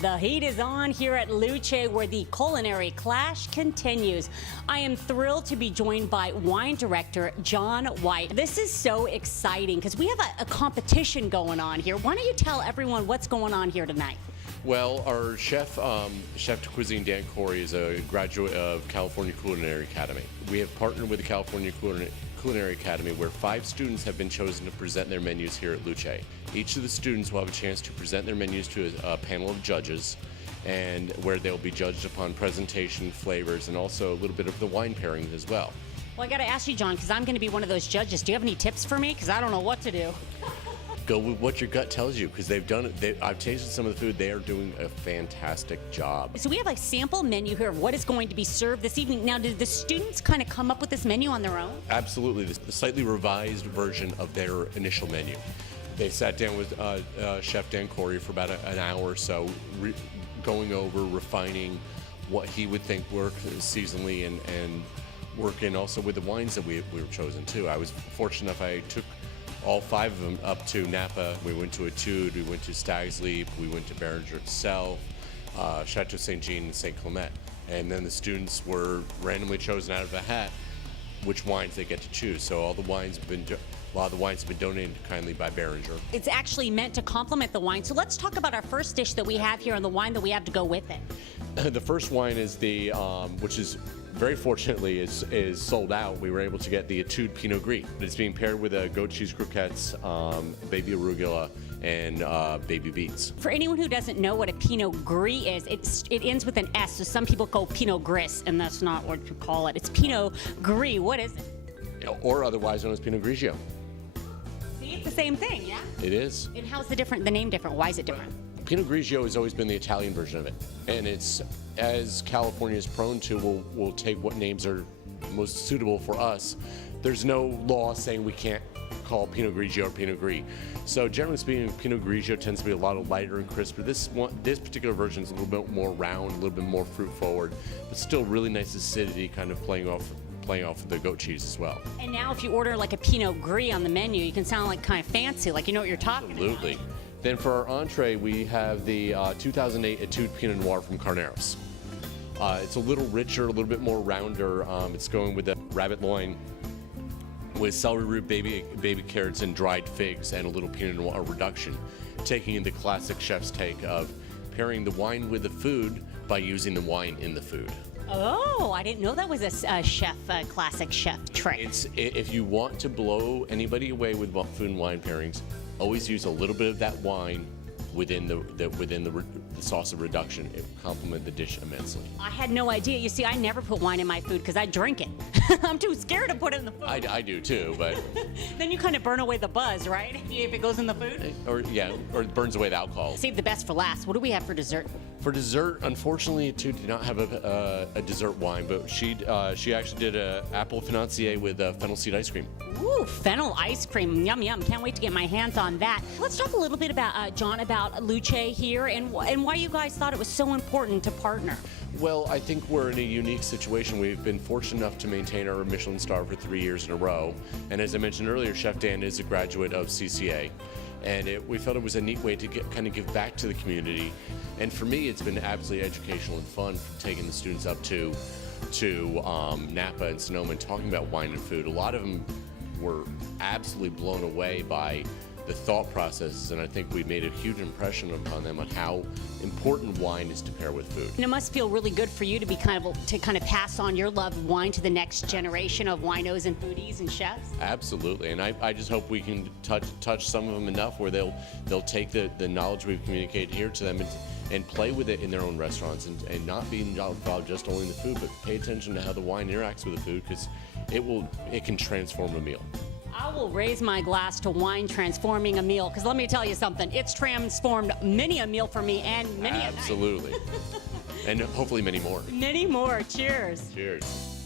The heat is on here at Luce, where the culinary clash continues. I am thrilled to be joined by wine director John White. This is so exciting because we have a competition going on here. Why don't you tell everyone what's going on here tonight? Well, our chef to Cuisine, Dan Corey, is a graduate of California Culinary Academy. We have partnered with the California Culinary Academy, where 5 students have been chosen to present their menus here at Luce. Each of the students will have a chance to present their menus to a panel of judges, and where they'll be judged upon presentation, flavors, and also a little bit of the wine pairing as well. Well, I got to ask you, John, because I'm going to be one of those judges. Do you have any tips for me? Because I don't know what to do. Go with what your gut tells you, because they've done it. I've tasted some of the food. They are doing a fantastic job. So we have a sample menu here of what is going to be served this evening. Now, did the students kind of come up with this menu on their own? Absolutely. The slightly revised version of their initial menu. They sat down with Chef Dan Corey for about an hour or so, going over, refining what he would think worked seasonally and working also with the wines that we were chosen too. I was fortunate enough, I took all 5 of them up to Napa. We went to Etude, we went to Stag's Leap, we went to Beringer itself, Chateau St. Jean, and St. Clement. And then the students were randomly chosen out of a hat which wines they get to choose. So all the wines have been, a lot of the wines have been donated kindly by Beringer. It's actually meant to complement the wine. So let's talk about our first dish that we have here and the wine that we have to go with it. The first wine is the, which is very fortunately is sold out. We were able to get the Etude Pinot Gris. It's being paired with goat cheese croquettes, baby arugula, and baby beets. For anyone who doesn't know what a Pinot Gris is, it ends with an S, so some people call Pinot Gris, and that's not what you call it. It's Pinot Gris. What is it? Or otherwise known as Pinot Grigio. See, it's the same thing, yeah? It is. And how's the name different? Why is it different? Pinot Grigio has always been the Italian version of it, and it's, as California is prone to, we'll take what names are most suitable for us. There's no law saying we can't call Pinot Grigio or Pinot Gris. So generally speaking, Pinot Grigio tends to be a lot lighter and crisper. This particular version is a little bit more round, a little bit more fruit forward, but still really nice acidity, kind of playing off the goat cheese as well. And now if you order like a Pinot Gris on the menu, you can sound like kind of fancy, like you know what you're talking about. Absolutely. Then for our entree, we have the 2008 Etude Pinot Noir from Carneros. It's a little richer, a little bit more rounder. It's going with the rabbit loin with celery root, baby carrots, and dried figs, and a little Pinot Noir reduction, taking in the classic chef's take of pairing the wine with the food by using the wine in the food. Oh, I didn't know that was a classic chef trick. If you want to blow anybody away with food and wine pairings, always use a little bit of that wine within the sauce of reduction. It will complement the dish immensely. I had no idea. You see, I never put wine in my food because I drink it. I'm too scared to put it in the food. I do too, but then you kind of burn away the buzz, right? If it goes in the food. Or it burns away the alcohol. Save the best for last. What do we have for dessert? For dessert, unfortunately, Etude did not have a dessert wine, but she actually did an apple financier with fennel seed ice cream. Ooh, fennel ice cream. Yum, yum. Can't wait to get my hands on that. Let's talk a little bit about, John, about Luce here and why you guys thought it was so important to partner. Well, I think we're in a unique situation. We've been fortunate enough to maintain our Michelin-starred for 3 years in a row. And as I mentioned earlier, Chef Dan is a graduate of CCA. And we felt it was a neat way to kind of give back to the community. And for me, it's been absolutely educational and fun taking the students up to Napa and Sonoma and talking about wine and food. A lot of them were absolutely blown away by the thought processes, and I think we made a huge impression upon them on how important wine is to pair with food. And it must feel really good for you to be kind of pass on your love of wine to the next generation of winos and foodies and chefs. Absolutely, and I just hope we can touch some of them enough where they'll take the knowledge we've communicated here to them and play with it in their own restaurants and not be involved just only in the food, but pay attention to how the wine interacts with the food, because it can transform a meal. I will raise my glass to wine transforming a meal, because let me tell you something, it's transformed many a meal for me and many a night. Absolutely. And hopefully many more. Many more. Cheers. Cheers.